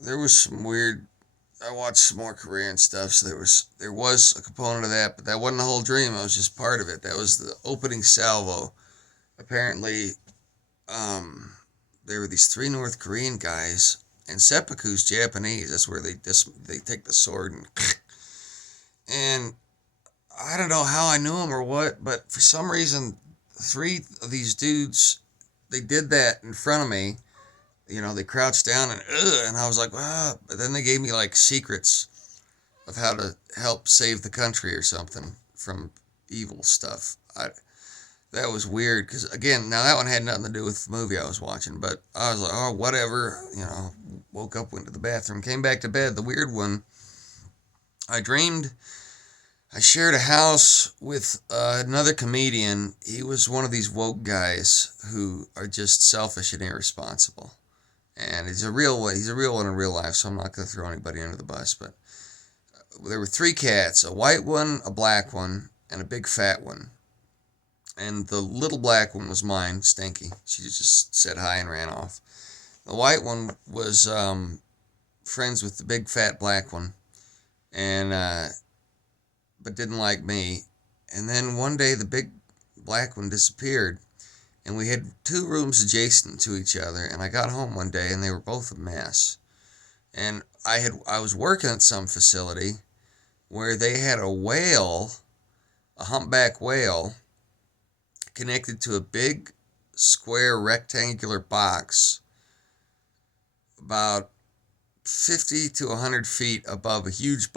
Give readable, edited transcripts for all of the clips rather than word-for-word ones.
there was some weird. I watched some more Korean stuff, so there was a component of that, but that wasn't the whole dream. It was just part of it. That was the opening salvo. Apparently, um, there were these three North Korean guys, and seppuku's Japanese. That's where they take the sword and I don't know how I knew them or what, but for some reason, three of these dudes they did that in front of me. They crouched down and I was like, ah. But then they gave me like secrets of how to help save the country or something from evil stuff. That was weird because again, now that one had nothing to do with the movie I was watching, but I was like, oh, whatever. Woke up, went to the bathroom, came back to bed. The weird one, I dreamed I shared a house with another comedian. He was one of these woke guys who are just selfish and irresponsible. And he's a real one in real life, so I'm not going to throw anybody under the bus. But there were three cats, a white one, a black one, and a big fat one. And the little black one was mine, Stinky. She just said hi and ran off. The white one was friends with the big fat black one, and but didn't like me. And then one day the big black one disappeared, and we had two rooms adjacent to each other. And I got home one day, and they were both a mess. And I was working at some facility where they had a whale, a humpback whale, connected to a big square rectangular box about 50 to 100 feet above a huge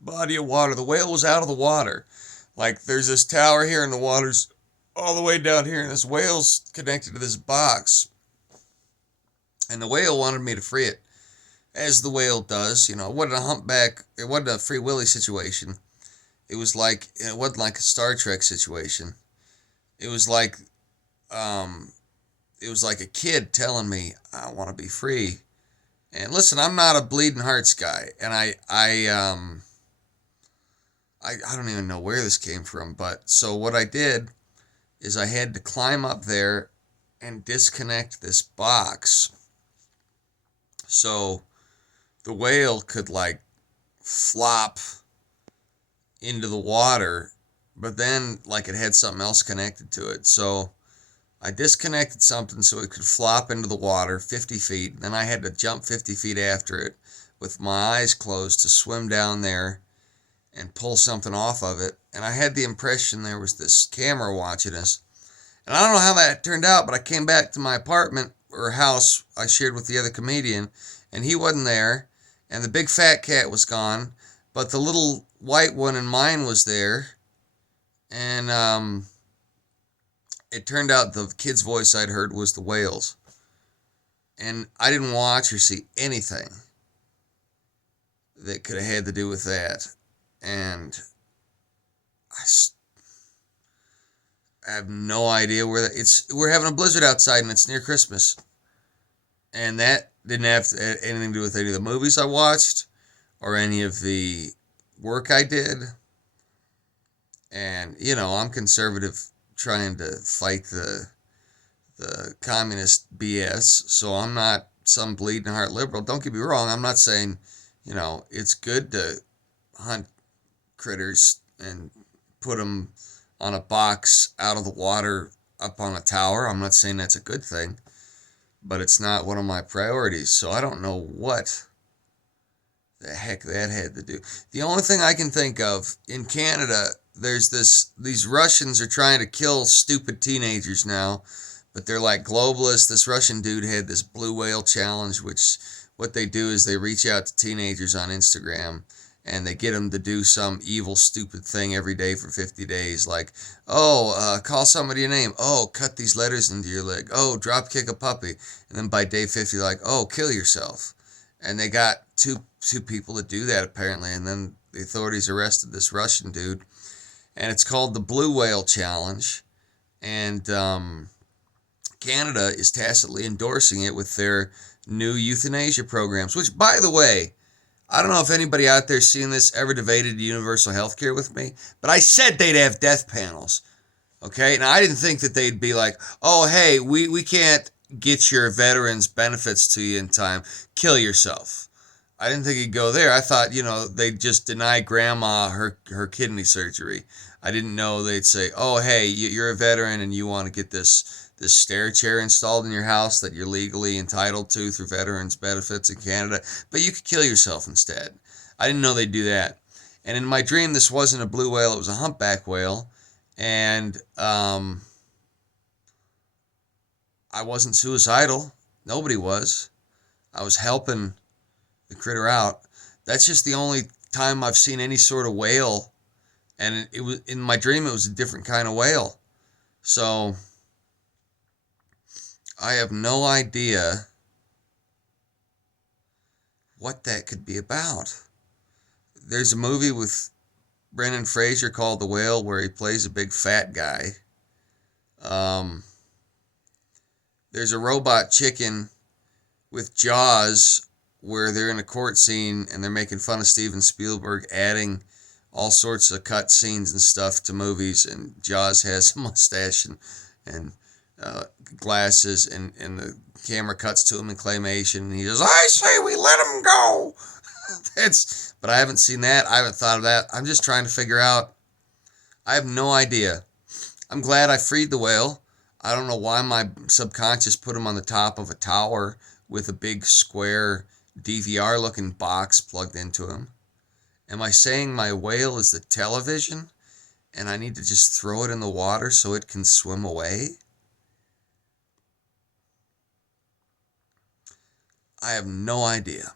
body of water. The whale was out of the water. Like there's this tower here and the water's all the way down here and this whale's connected to this box. And the whale wanted me to free it. As the whale does, it wasn't a humpback, it wasn't a Free Willy situation. It wasn't like a Star Trek situation. It was like um it was like a kid telling me I want to be free. And listen, I'm not a bleeding hearts guy, and I don't even know where this came from, but so what I did is I had to climb up there and disconnect this box so the whale could like flop into the water, but then like it had something else connected to it. So I disconnected something so it could flop into the water 50 feet. Then I had to jump 50 feet after it with my eyes closed to swim down there and pull something off of it. And I had the impression there was this camera watching us. And I don't know how that turned out, but I came back to my apartment or house I shared with the other comedian, and he wasn't there. And the big fat cat was gone, but the little white one in mine was there. And it turned out the kid's voice I'd heard was the whale's. And I didn't watch or see anything that could have had to do with that. And I have no idea where we're having a blizzard outside and it's near Christmas. And that didn't have anything to do with any of the movies I watched or any of the work I did. And, I'm conservative trying to fight the communist BS. So I'm not some bleeding heart liberal. Don't get me wrong. I'm not saying, it's good to hunt critters and put them on a box out of the water up on a tower. I'm not saying that's a good thing, but it's not one of my priorities. So I don't know what the heck that had to do. The only thing I can think of in Canada, these Russians are trying to kill stupid teenagers now, but they're like globalists. This Russian dude had this blue whale challenge, which what they do is they reach out to teenagers on Instagram and they get them to do some evil, stupid thing every day for 50 days. Like, call somebody a name. Oh, cut these letters into your leg. Oh, drop kick a puppy. And then by day 50, like, oh, kill yourself. And they got two people to do that apparently. And then the authorities arrested this Russian dude. And it's called the Blue Whale Challenge. And Canada is tacitly endorsing it with their new euthanasia programs, which, by the way, I don't know if anybody out there seeing this ever debated universal health care with me, but I said they'd have death panels. Okay? Now, I didn't think that they'd be like, oh, hey, we can't get your veterans benefits to you in time. Kill yourself. I didn't think he'd go there. I thought, they'd just deny grandma her kidney surgery. I didn't know they'd say, "Oh, hey, you're a veteran and you want to get this stair chair installed in your house that you're legally entitled to through veterans benefits in Canada, but you could kill yourself instead." I didn't know they'd do that. And in my dream, this wasn't a blue whale; it was a humpback whale, and I wasn't suicidal. Nobody was. I was helping the critter out. That's just the only time I've seen any sort of whale, and it was in my dream. It was a different kind of whale. So I have no idea what that could be about. There's a movie with Brendan Fraser called The Whale where he plays a big fat guy. Um, there's a robot chicken with Jaws where they're in a court scene and they're making fun of Steven Spielberg adding all sorts of cut scenes and stuff to movies, and Jaws has a mustache and glasses, and the camera cuts to him in claymation, and he goes, "I say we let him go." But I haven't seen that. I haven't thought of that. I'm just trying to figure out. I have no idea. I'm glad I freed the whale. I don't know why my subconscious put him on the top of a tower with a big square DVR looking box plugged into him. Am I saying my whale is the television and I need to just throw it in the water so it can swim away? I have no idea.